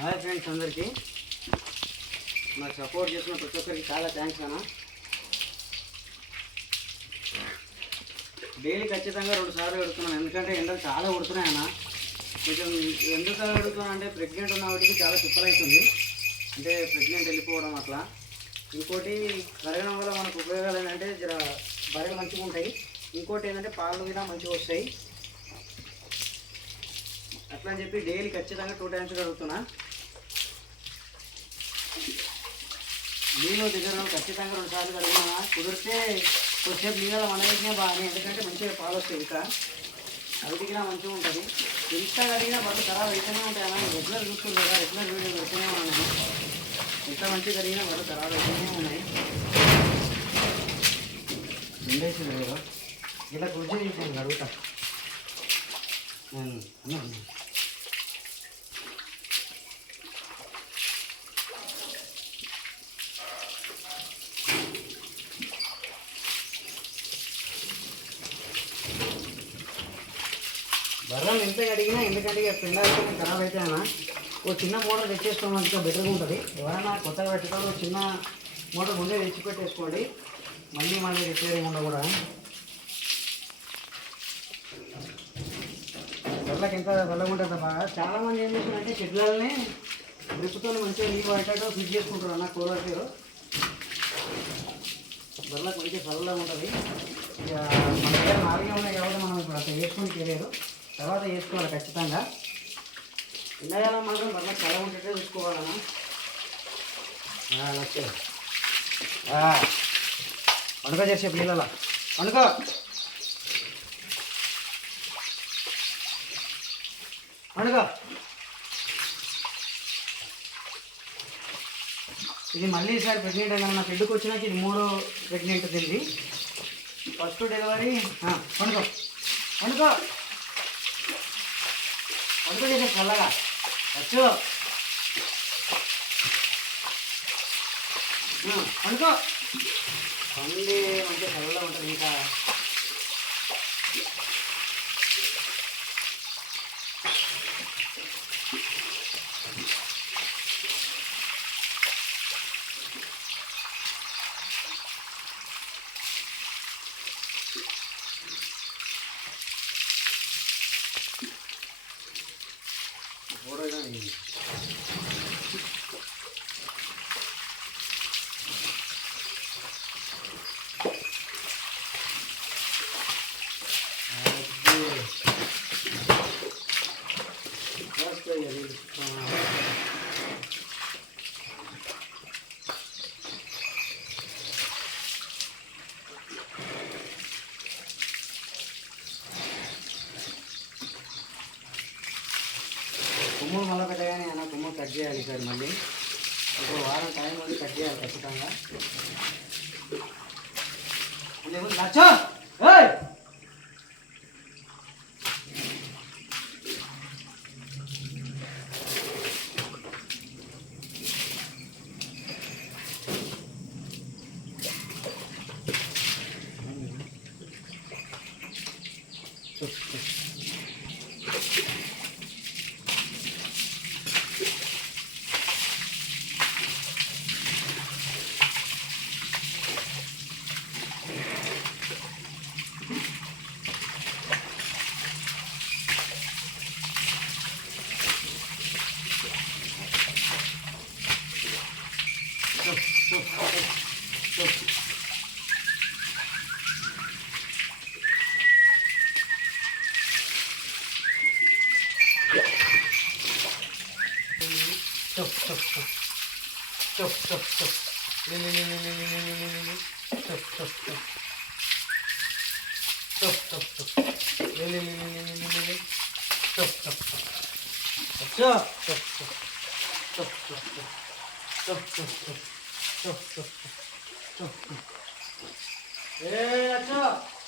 Hi friends అందరికీ. నాకు support చేసిన ప్రతి ఒక్కరికి చాలా థ్యాంక్స్ అన్న. డైలీ ఖచ్చితంగా రెండు సార్లు పెడుతున్నాను ఎందుకంటే ఎండలు చాలా కొడుతున్నాయి అన్న. కొంచెం ఎందుకు పెడుతున్నాను అంటే ప్రెగ్నెంట్ ఉన్న వాటికి చాలా అవుతుంది. అంటే ప్రెగ్నెంట్ వెళ్ళిపోవడం అట్లా. ఇంకోటి పెరగడం వల్ల మనకు ఉపయోగాలు ఏంటంటే జర బర్రెలు మంచిగా ఉంటాయి ఇంకోటి ఏంటంటే పాలు కూడా మంచిగా వస్తాయి. అని చెప్పి డైలీ ఖచ్చితంగా టూ టైమ్స్ కడుగుతున్నా నీళ్ళు దగ్గర ఖచ్చితంగా రెండు సార్లు కడుగుతున్నా కుదిరితే కొద్దిసేపు నీళ్ళ మనదిగినా బాగానే ఎందుకంటే మంచిగా పాలు వస్తాయి ఇంకా. అడిగినా మంచిగా ఉంటుంది. ఎంత కడిగినా బట్టలు ఖరాబ్ అయితేనే ఉంటాయి అన్న. రెగ్యులర్ చూస్తుంది కదా రెగ్యులర్ వీడియోలు వస్తూనే ఉన్నాను ఎంత మంచిగా కడిగినా బట్టలు ఖరాబ్ అయితేనే ఉన్నాయి. రెండేసి ఇలా కూర్చొని నేను అడుగుతా. నేను బర్రం ఎంత అడిగినా ఎందుకంటే ఇక పిండ అయితే ఖరాబ్ అయితే అన్న ఓ చిన్న మోటార్ తెచ్చేసుకోవడం ఇంకా బెటర్గా ఉంటుంది. ఎవరైనా కొత్తగా పెట్టడం చిన్న మోటార్ ముందే తెచ్చి పెట్టేసుకోండి. మళ్ళీ మళ్ళీ రిపేరింగ్ ఉండకూడదు? బర్రెలకు ఎంత బల్లగుంటుంది ఉంటుంది బాగా చాలామంది ఏం చేస్తున్నారంటే చెట్లనే డ్రిప్తో మంచిగా నీళ్ళు పట్టేటో ఫిట్ చేసుకుంటారు అన్న కూలర్ పేరు బర్రెలకు మంచిగా చల్లగా ఉంటుంది. ఇక మన దగ్గర నాలుగే ఉన్నాయి కాబట్టి మనం ఇప్పుడు అట్లా వేసుకొని తెలియదు తర్వాత వేసుకోవాలి ఖచ్చితంగా. ఎండాకాలం మాత్రం బర్రెలకు చల్ల ఉండేటే చూసుకోవాలన్నా లక్ష్యం వండుకో చేసే పిల్లల వండుకో వండుకో ఇది మళ్ళీ ఈసారి ప్రెగ్నెంట్ అయినా నా పెళ్ళికి వచ్చినాక ఇది మూడో ప్రెగ్నెంట్ తింది ఫస్ట్ డెలివరీ వండుకో వండుకో వండుకో చేసే చల్లగా వచ్చు అనుకో పండి మంచిగా చల్లగా ఉంటుంది ఇంకా. böyle yiyecek. కొమ్ములు మళ్ళీ పెట్టగానే అన్న కొమ్ములు కట్ చేయాలి సార్ మళ్ళీ ఒక వారం టైం ఉంది కట్ చేయాలి ఖచ్చితంగా ఇదేమో లచ్చో! ఏయ్! చూ, Çok çok çok. Çok çok çok. Li li li li li li li li li li. Çok çok çok. Çok çok çok. Li li li li li li li li. Çok çok çok. Çok çok çok. Çok çok çok. Çok çok çok. Çok çok çok. Çok çok. Eee, çok.